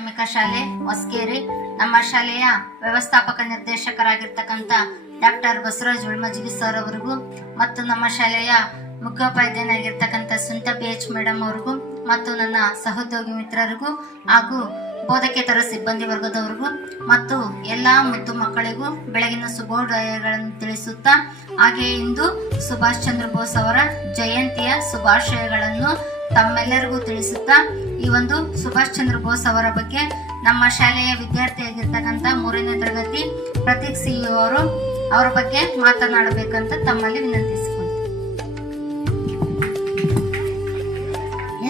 ಪ್ರಾಥಮಿಕ ಶಾಲೆ ಹೊಸಕೇರಿ ನಮ್ಮ ಶಾಲೆಯ ವ್ಯವಸ್ಥಾಪಕ ನಿರ್ದೇಶಕರಾಗಿರ್ತಕ್ಕಂಥ ಡಾಕ್ಟರ್ ಬಸವರಾಜ್ ಉಳ್ಮಜಿಗಿ ಸರ್ ಅವರಿಗೂ ಮತ್ತು ನಮ್ಮ ಶಾಲೆಯ ಮುಖ್ಯೋಪಾಧ್ಯಾಯನಾಗಿರ್ತಕ್ಕಂಥ ಸುಂತ ಪಿ ಎಚ್ ಮೇಡಮ್ ಅವ್ರಿಗೂ ಮತ್ತು ನನ್ನ ಸಹೋದ್ಯೋಗಿ ಮಿತ್ರರಿಗೂ ಹಾಗೂ ಬೋಧಕೇತರ ಸಿಬ್ಬಂದಿ ವರ್ಗದವರಿಗೂ ಮತ್ತು ಎಲ್ಲ ಮುದ್ದು ಮಕ್ಕಳಿಗೂ ಬೆಳಗಿನ ಶುಭೋದಯಗಳನ್ನು ತಿಳಿಸುತ್ತಾ ಹಾಗೆ ಇಂದು ಸುಭಾಷ್ ಚಂದ್ರ ಬೋಸ್ ಅವರ ಜಯಂತಿಯ ಶುಭಾಶಯಗಳನ್ನು ತಮ್ಮೆಲ್ಲರಿಗೂ ತಿಳಿಸುತ್ತಾ ಈ ಒಂದು ಸುಭಾಷ್ ಚಂದ್ರ ಬೋಸ್ ಅವರ ಬಗ್ಗೆ ನಮ್ಮ ಶಾಲೆಯ ವಿದ್ಯಾರ್ಥಿಯಾಗಿರ್ತಕ್ಕಂಥ ಮೂರನೇ ತರಗತಿ ಪ್ರತೀಕ್ ಸಿ ಅವರು ಅವರ ಬಗ್ಗೆ ಮಾತನಾಡಬೇಕಂತ ತಮ್ಮಲ್ಲಿ ವಿನಂತಿಸಿಕೊಂಡು.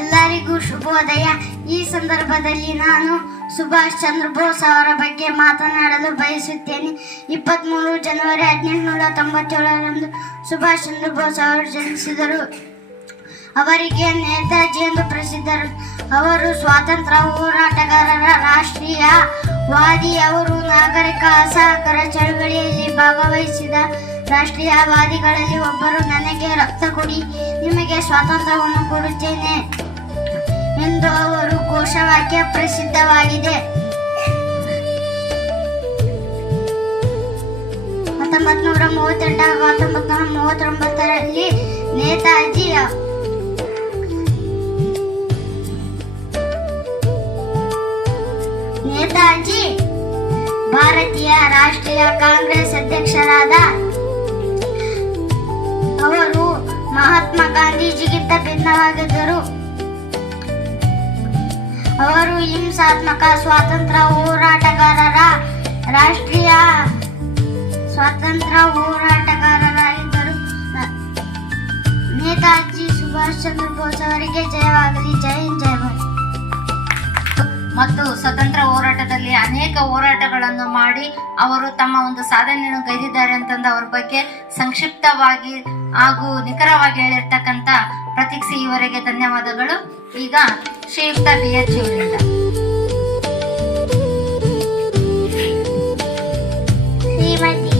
ಎಲ್ಲರಿಗೂ ಶುಭೋದಯ. ಈ ಸಂದರ್ಭದಲ್ಲಿ ನಾನು ಸುಭಾಷ್ ಚಂದ್ರ ಬೋಸ್ ಅವರ ಬಗ್ಗೆ ಮಾತನಾಡಲು ಬಯಸುತ್ತೇನೆ. ಇಪ್ಪತ್ತ್ಮೂರು ಜನವರಿ ಹದಿನೆಂಟುನೂರ ತೊಂಬತ್ತೇಳರಂದು ಸುಭಾಷ್ ಚಂದ್ರ ಬೋಸ್ ಅವರು ಜನಿಸಿದರು. ಅವರಿಗೆ ನೇತಾಜಿ ಎಂದು ಪ್ರಸಿದ್ಧರು. ಅವರು ಸ್ವಾತಂತ್ರ್ಯ ಹೋರಾಟಗಾರರ ರಾಷ್ಟ್ರೀಯ ವಾದಿ. ಅವರು ನಾಗರಿಕ ಅಸಹಕಾರ ಚಳವಳಿಯಲ್ಲಿ ಭಾಗವಹಿಸಿದ ರಾಷ್ಟ್ರೀಯವಾದಿಗಳಲ್ಲಿ ಒಬ್ಬರು. ನನಗೆ ರಕ್ತ ಕೊಡಿ, ನಿಮಗೆ ಸ್ವಾತಂತ್ರ್ಯವನ್ನು ಕೊಡುತ್ತೇನೆ ಎಂದು ಅವರು ಘೋಷವಾಕ್ಯ ಪ್ರಸಿದ್ಧವಾಗಿದೆ. ಹತ್ತೊಂಬತ್ತು ನೂರ ಮೂವತ್ತೆಂಟು ಹಾಗೂ ನೂರ ಮೂವತ್ತೊಂಬತ್ತರಲ್ಲಿ ನೇತಾಜಿ ನೇತಾಜಿ ಭಾರತೀಯ ರಾಷ್ಟ್ರೀಯ ಕಾಂಗ್ರೆಸ್ ಅಧ್ಯಕ್ಷರಾದ ಅವರು ಮಹಾತ್ಮ ಗಾಂಧೀಜಿಗಿಂತ ಭಿನ್ನವಾಗಿದ್ದರು. ಅವರು ಹಿಂಸಾತ್ಮಕ ಸ್ವಾತಂತ್ರ್ಯ ಹೋರಾಟಗಾರರ ರಾಷ್ಟ್ರೀಯ ಸ್ವಾತಂತ್ರ್ಯ ಹೋರಾಟಗಾರರಾಗಿದ್ದರು ನೇತಾಜಿ ಸುಭಾಷ್ ಚಂದ್ರ ಬೋಸ್ ಅವರಿಗೆ ಜಯವಾಗಲಿ. ಜೈ ಹಿಂದ್, ಜೈ ಮತ್ತು ಸ್ವತಂತ್ರ ಹೋರಾಟದಲ್ಲಿ ಅನೇಕ ಹೋರಾಟಗಳನ್ನು ಮಾಡಿ ಅವರು ತಮ್ಮ ಒಂದು ಸಾಧನೆಯನ್ನು ಗೈದಿದ್ದಾರೆ ಅಂತಂದು ಅವ್ರ ಬಗ್ಗೆ ಸಂಕ್ಷಿಪ್ತವಾಗಿ ಹಾಗೂ ನಿಖರವಾಗಿ ಹೇಳಿರ್ತಕ್ಕಂಥ ಪ್ರತೀಕ್ಷೆ ಇವರಿಗೆ ಧನ್ಯವಾದಗಳು. ಈಗ ಶ್ರೀಯುಕ್ತ ಬಿ ಎಚ್ ಇವರಿಂದ ಶ್ರೀಮತಿ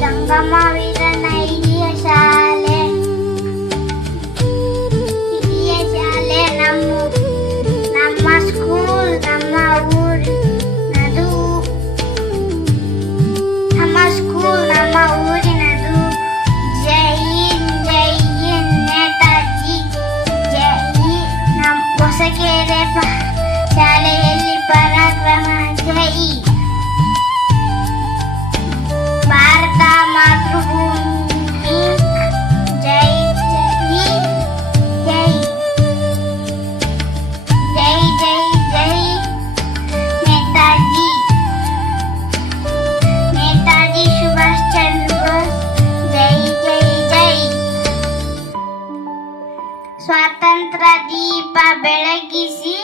ಬೆಳಗಿಸಿ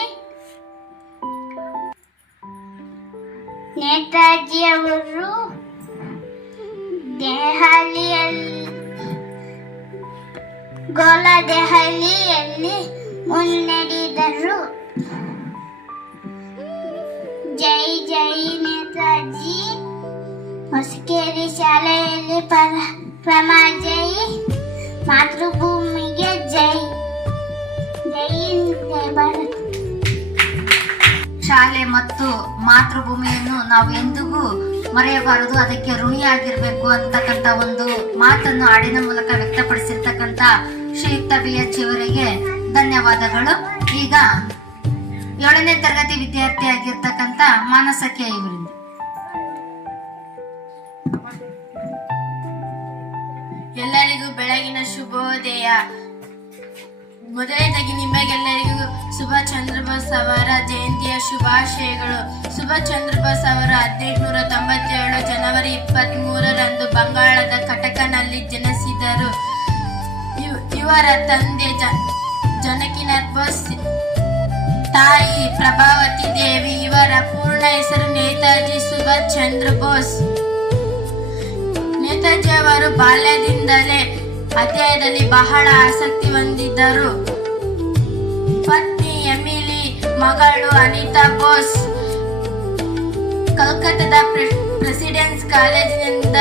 ನೇತಾಜಿಯವರು ದೆಹಲಿಯಲ್ಲಿ ಗೋಲ ದೆಹಲಿಯಲ್ಲಿ ಮುನ್ನಡೆದರು ಜೈ ಜೈ ನೇತಾಜಿ ಹೊಸಕೇರಿ ಶಾಲೆಯಲ್ಲಿ ಪರಾಕ್ರಮ ಜೈ ಮಾತೃಭೂಮಿಗೆ ಜೈ ಜೈ ಹಿಂದ್, ಜೈ ಭಾರತ್ ಶಾಲೆ ಮತ್ತು ಮಾತೃಭೂಮಿಯನ್ನು ನಾವು ಎಂದಿಗೂ ಮರೆಯಬಾರದು. ಅದಕ್ಕೆ ಋಣಿಯಾಗಿರ್ಬೇಕು ಅಂತಕ್ಕಂಥ ಒಂದು ಮಾತನ್ನು ಹಾಡಿನ ಮೂಲಕ ವ್ಯಕ್ತಪಡಿಸಿರ್ತಕ್ಕಂಥ ಶ್ರೀಯುಕ್ತ ಬಿ ಎಚ್ ಇವರಿಗೆ ಧನ್ಯವಾದಗಳು. ಈಗ ಏಳನೇ ತರಗತಿ ವಿದ್ಯಾರ್ಥಿಯಾಗಿರ್ತಕ್ಕಂಥ ಮಾನಸಕ್ಕೆ ಇವರಿಂದ. ಎಲ್ಲರಿಗೂ ಬೆಳಗಿನ ಶುಭೋದಯ. ಮೊದಲನೇದಾಗಿ ನಿಮಗೆಲ್ಲರಿಗೂ ಸುಭಾಷ್ ಚಂದ್ರ ಬೋಸ್ ಅವರ ಜಯಂತಿಯ ಶುಭಾಶಯಗಳು. ಸುಭಾಷ್ ಚಂದ್ರ ಬೋಸ್ ಅವರು ಹದಿನೆಂಟುನೂರ ತೊಂಬತ್ತೇಳು ಜನವರಿ ಇಪ್ಪತ್ತ್ ಮೂರರಂದು ಬಂಗಾಳದ ಕಟಕನಲ್ಲಿ ಜನಿಸಿದರು. ಇವ್- ಇವರ ತಂದೆ ಜನಕಿನಾಥ್ ಬೋಸ್ ತಾಯಿ ಪ್ರಭಾವತಿ ದೇವಿ, ಇವರ ಪೂರ್ಣ ಹೆಸರು ನೇತಾಜಿ ಸುಭಾಷ್ ಚಂದ್ರ ಬೋಸ್. ನೇತಾಜಿ ಅವರು ಬಾಲ್ಯದಿಂದಲೇ ಅಧ್ಯಯನದಲ್ಲಿ ಬಹಳ ಆಸಕ್ತಿ ಹೊಂದಿದ್ದರು. ಪತ್ನಿ ಎಮಿಲಿ, ಮಗಳು ಅನಿತಾ ಬೋಸ್ ಕಲ್ಕತ್ತಾದ ಪ್ರೆ- ಪ್ರೆಸಿಡೆನ್ಸ್ ಕಾಲೇಜಿನಿಂದ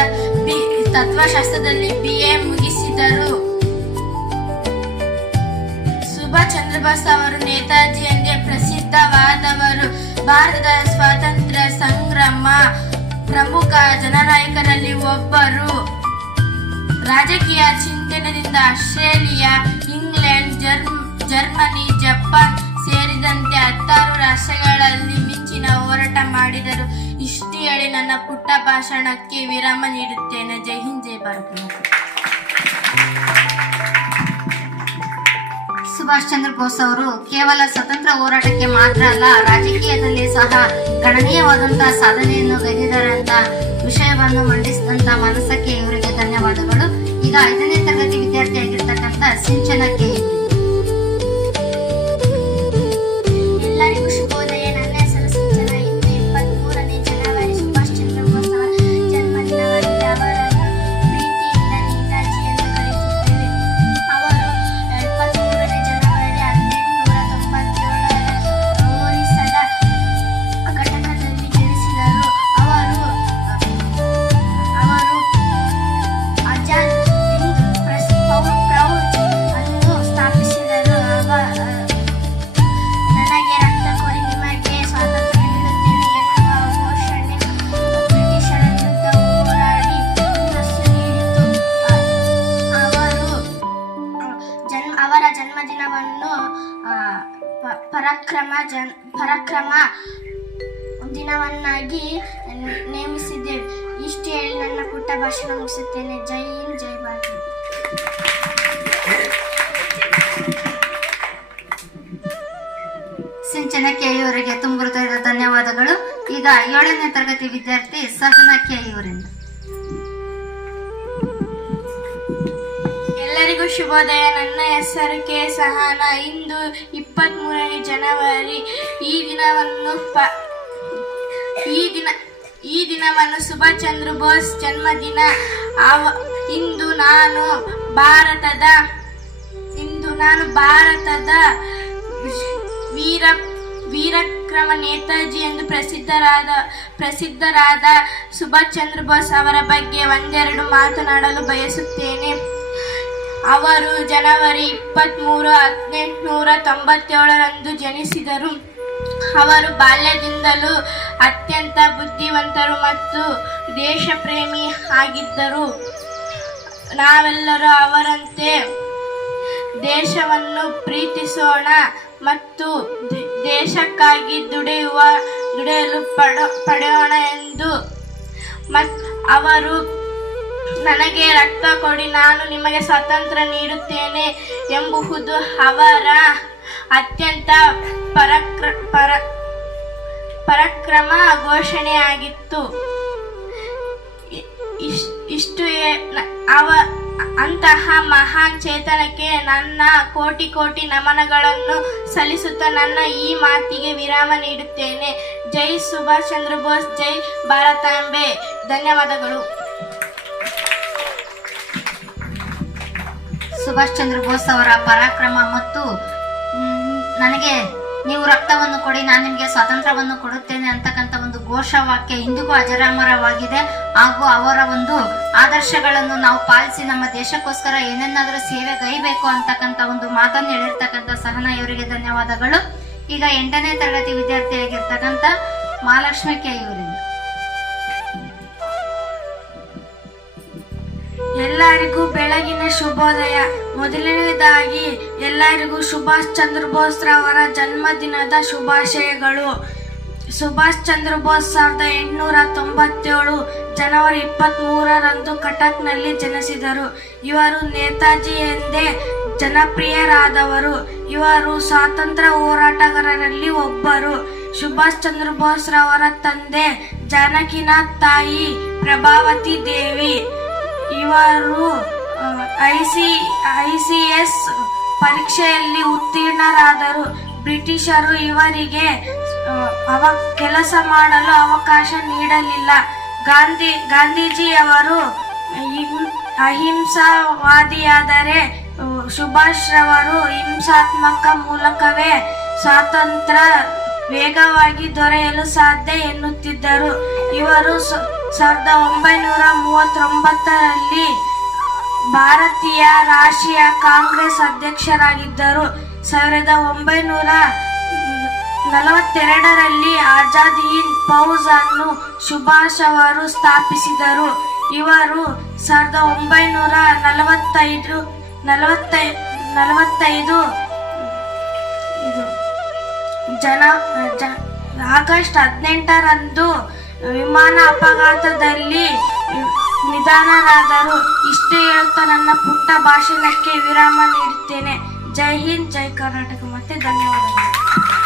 ಬಿ, ತತ್ವಶಾಸ್ತ್ರದಲ್ಲಿ ಬಿ ಎ ಮುಗಿಸಿದರು. ಸುಭಾಷ್ ಚಂದ್ರ ಬೋಸ್ ಅವರು ನೇತಾಜಿ ಎಂದೇ ಪ್ರಸಿದ್ಧವಾದವರು. ಭಾರತದ ಸ್ವಾತಂತ್ರ್ಯ ಸಂಗ್ರಾಮ ಪ್ರಮುಖ ಜನನಾಯಕರಲ್ಲಿ ಒಬ್ಬರು. ರಾಜಕೀಯ ಚಿಂತನದಿಂದ Australia, England, Germ, Germany, Japan ಸೇರಿದಂತೆ ಹತ್ತಾರು ರಾಷ್ಟ್ರಗಳಲ್ಲಿ ಮಿಂಚಿನ ಹೋರಾಟ ಮಾಡಿದರು. ಇಷ್ಟು ಹೇಳಿ ನನ್ನ ಪುಟ್ಟ ಭಾಷಣಕ್ಕೆ ವಿರಾಮ ನೀಡುತ್ತೇನೆ. ಜೈ ಹಿಂದ್, ಜೈ ಭಾರತ್ ಸುಭಾಷ್ ಚಂದ್ರ ಬೋಸ್ ಅವರು ಕೇವಲ ಸ್ವತಂತ್ರ ಹೋರಾಟಕ್ಕೆ ಮಾತ್ರ ಅಲ್ಲ, ರಾಜಕೀಯದಲ್ಲಿ ಸಹ ಗಣನೀಯವಾದಂತಹ ಸಾಧನೆಯನ್ನು ಗೈದಿದ್ದಾರೆ ಅಂತ ವಿಷಯವನ್ನು ಮಂಡಿಸಿದಂತ ಮನಸ್ಸಕ್ಕೆ ಇವರಿಗೆ ಧನ್ಯವಾದಗಳು. ಈಗ ಐದನೇ ತರಗತಿ ವಿದ್ಯಾರ್ಥಿಯಾಗಿರ್ತಕ್ಕಂಥ ಸಿಂಚನಕ್ಕೆ ಪರಾಕ್ರಮ ಜನ್, ಪರಾಕ್ರಮ ದಿನವನ್ನಾಗಿ ನೇಮಿಸಿದ್ದೇವೆ. ಇಷ್ಟು ಹೇಳಿ ನನ್ನ ಪುಟ್ಟ ಭಾಷಣ ಮುಗಿಸುತ್ತೇನೆ. ಜೈ ಹಿಂದ್, ಜೈ ಭಾರತ್. ಸಿಂಚನ ಇವರಿಗೆ ತುಂಬ ಧನ್ಯವಾದಗಳು. ಈಗ ಏಳನೇ ತರಗತಿ ವಿದ್ಯಾರ್ಥಿ ಸಹನ ಇವರಿಂದ ಎಲ್ಲರಿಗೂ ಶುಭೋದಯ. ನನ್ನ ಹೆಸರು ಕೆ. ಸಹನ. ಇಂದು ಇಪ್ಪತ್ತ್ ಮೂರನೇ ಜನವರಿ. ಈ ದಿನವನ್ನು ಪ, ಈ ದಿನ, ಈ ದಿನವನ್ನು ಸುಭಾಷ್ ಚಂದ್ರ ಬೋಸ್ ಜನ್ಮದಿನ. ಅವ, ಇಂದು ನಾನು ಭಾರತದ, ಇಂದು ನಾನು ಭಾರತದ ವೀರ, ವೀರಕ್ರಮ ನೇತಾಜಿ ಎಂದು ಪ್ರಸಿದ್ಧರಾದ ಪ್ರಸಿದ್ಧರಾದ ಸುಭಾಷ್ ಚಂದ್ರ ಬೋಸ್ ಅವರ ಬಗ್ಗೆ ಒಂದೆರಡು ಮಾತನಾಡಲು ಬಯಸುತ್ತೇನೆ. ಅವರು ಜನವರಿ ಇಪ್ಪತ್ತ್ಮೂರು ಹದಿನೆಂಟುನೂರ ತೊಂಬತ್ತೇಳರಂದು ಜನಿಸಿದರು. ಅವರು ಬಾಲ್ಯದಿಂದಲೂ ಅತ್ಯಂತ ಬುದ್ಧಿವಂತರು ಮತ್ತು ದೇಶಪ್ರೇಮಿ ಆಗಿದ್ದರು. ನಾವೆಲ್ಲರೂ ಅವರಂತೆ ದೇಶವನ್ನು ಪ್ರೀತಿಸೋಣ ಮತ್ತು ದೇಶಕ್ಕಾಗಿ ದುಡಿಯುವ, ದುಡಿಯಲು ಪಡೋ, ಪಡೆಯೋಣ ಎಂದು ಮತ್ತು ಅವರು ನನಗೆ ರಕ್ತ ಕೊಡಿ, ನಾನು ನಿಮಗೆ ಸ್ವಾತಂತ್ರ್ಯ ನೀಡುತ್ತೇನೆ ಎಂಬುದು ಅವರ ಅತ್ಯಂತ ಪರಕ್ರ, ಪರ, ಪರಕ್ರಮ ಘೋಷಣೆಯಾಗಿತ್ತು. ಇಷ್ಟು ಅವ, ಅಂತಹ ಮಹಾನ್ ಚೇತನಕ್ಕೆ ನನ್ನ ಕೋಟಿ ಕೋಟಿ ನಮನಗಳನ್ನು ಸಲ್ಲಿಸುತ್ತಾ ನನ್ನ ಈ ಮಾತಿಗೆ ವಿರಾಮ ನೀಡುತ್ತೇನೆ. ಜೈ ಸುಭಾಷ್ ಚಂದ್ರ ಬೋಸ್, ಜೈ ಭಾರತಾಂಬೆ. ಧನ್ಯವಾದಗಳು. ಸುಭಾಷ್ ಚಂದ್ರ ಬೋಸ್ ಅವರ ಪರಾಕ್ರಮ ಮತ್ತು ನನಗೆ ನೀವು ರಕ್ತವನ್ನು ಕೊಡಿ, ನಾನು ನಿಮಗೆ ಸ್ವಾತಂತ್ರ್ಯವನ್ನು ಕೊಡುತ್ತೇನೆ ಅಂತಕ್ಕಂಥ ಒಂದು ಘೋಷವಾಕ್ಯ ಇಂದಿಗೂ ಅಜರಾಮರವಾಗಿದೆ. ಹಾಗೂ ಅವರ ಒಂದು ಆದರ್ಶಗಳನ್ನು ನಾವು ಪಾಲಿಸಿ ನಮ್ಮ ದೇಶಕ್ಕೋಸ್ಕರ ಏನನ್ನಾದರೂ ಸೇವೆ ಗೈಬೇಕು ಅಂತಕ್ಕಂಥ ಒಂದು ಮಾತನ್ನು ಹೇಳಿರ್ತಕ್ಕಂಥ ಸಹನ ಇವರಿಗೆ ಧನ್ಯವಾದಗಳು. ಈಗ ಎಂಟನೇ ತರಗತಿ ವಿದ್ಯಾರ್ಥಿಯಾಗಿರ್ತಕ್ಕಂಥ ಮಹಾಲಕ್ಷ್ಮಿ ಕೆ ಇವರಿಂದ. ಎಲ್ಲರಿಗೂ ಬೆಳಗಿನ ಶುಭೋದಯ. ಮೊದಲನೇದಾಗಿ ಎಲ್ಲರಿಗೂ ಸುಭಾಷ್ ಚಂದ್ರ ಬೋಸ್ ರವರ ಜನ್ಮದಿನದ ಶುಭಾಶಯಗಳು. ಸುಭಾಷ್ ಚಂದ್ರ ಬೋಸ್ ಸಾವಿರದ ಎಂಟುನೂರ ತೊಂಬತ್ತೇಳು ಜನವರಿ ಇಪ್ಪತ್ತ್ಮೂರರಂದು ಕಟಕ್ನಲ್ಲಿ ಜನಿಸಿದರು. ಇವರು ನೇತಾಜಿ ಎಂದೇ ಜನಪ್ರಿಯರಾದವರು. ಇವರು ಸ್ವಾತಂತ್ರ್ಯ ಹೋರಾಟಗಾರರಲ್ಲಿ ಒಬ್ಬರು. ಸುಭಾಷ್ ಚಂದ್ರ ಬೋಸ್ ರವರ ತಂದೆ ಜಾನಕಿನಾಥ್ ತಾಯಿ ಪ್ರಭಾವತಿ ದೇವಿ. ಇವರು I C I C S ಪರೀಕ್ಷೆಯಲ್ಲಿ ಉತ್ತೀರ್ಣರಾದರು. ಬ್ರಿಟಿಷರು ಇವರಿಗೆ ಅವ, ಕೆಲಸ ಮಾಡಲು ಅವಕಾಶ ನೀಡಲಿಲ್ಲ. ಗಾಂಧಿ, ಗಾಂಧೀಜಿಯವರು ಅಹಿಂಸಾವಾದಿಯಾದರೆ ಸುಭಾಷ್ ರವರು ಹಿಂಸಾತ್ಮಕ ಮೂಲಕವೇ ಸ್ವಾತಂತ್ರ್ಯ ವೇಗವಾಗಿ ದೊರೆಯಲು ಸಾಧ್ಯ ಎನ್ನುತ್ತಿದ್ದರು. ಇವರು ಸಾವಿರದ ಒಂಬೈನೂರ ಮೂವತ್ತೊಂಬತ್ತರಲ್ಲಿ ಭಾರತೀಯ ರಾಷ್ಟ್ರೀಯ ಕಾಂಗ್ರೆಸ್ ಅಧ್ಯಕ್ಷರಾಗಿದ್ದರು. ಸಾವಿರದ ಒಂಬೈನೂರ ನಲವತ್ತೆರಡರಲ್ಲಿ ಆಜಾದ್ ಹಿಂದ್ ಫೌಜ್ ಅನ್ನು ಸುಭಾಷ್ ಅವರು ಸ್ಥಾಪಿಸಿದರು. ಇವರು ಸಾವಿರದ ಒಂಬೈನೂರ ನಲವತ್ತೈದು ನಲವತ್ತೈ ನಲವತ್ತೈದು ಜನ ಆಗಸ್ಟ್ ಹದಿನೆಂಟರಂದು ವಿಮಾನ ಅಪಘಾತದಲ್ಲಿ ನಿಧನರಾದರು. ಇಷ್ಟೇ ಹೇಳುತ್ತಾ ನನ್ನ ಪುಟ್ಟ ಭಾಷಣಕ್ಕೆ ವಿರಾಮ ನೀಡುತ್ತೇನೆ ಜೈ ಹಿಂದ್, ಜೈ ಕರ್ನಾಟಕ. ಮತ್ತೆ ಧನ್ಯವಾದಗಳು.